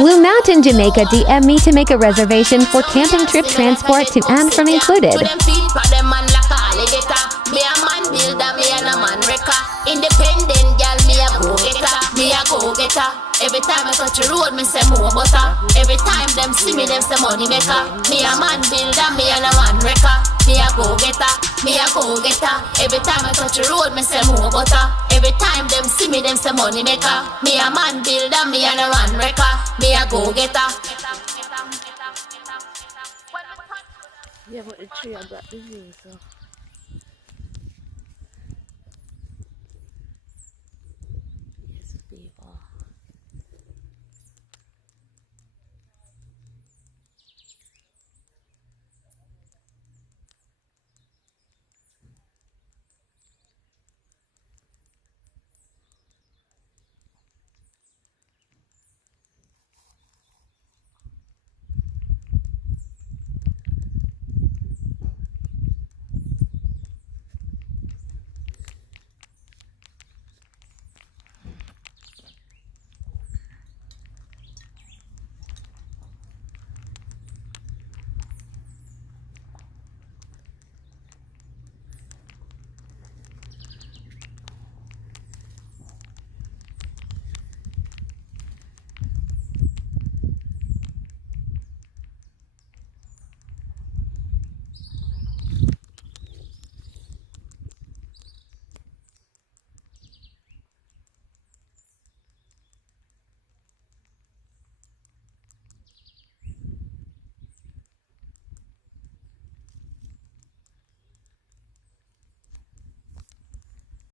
Blue Mountain, Jamaica DM me to make a reservation for camping trip transport to and from included. Me a man builder, me and a man wrecker. Independent girl, me a go-getter. Me a go-getter. Every time I touch the road, me say more butter. Every time them see me, them say money maker. Me a man builder, me and a man wrecker. Me a go-getter. Me a go-getter. Every time I touch the road, me say more butter. Every time them see me, them say money maker. Me a man builder, me and a man wrecker. Me a go-getter. Yeah, but the tree I got the view, so.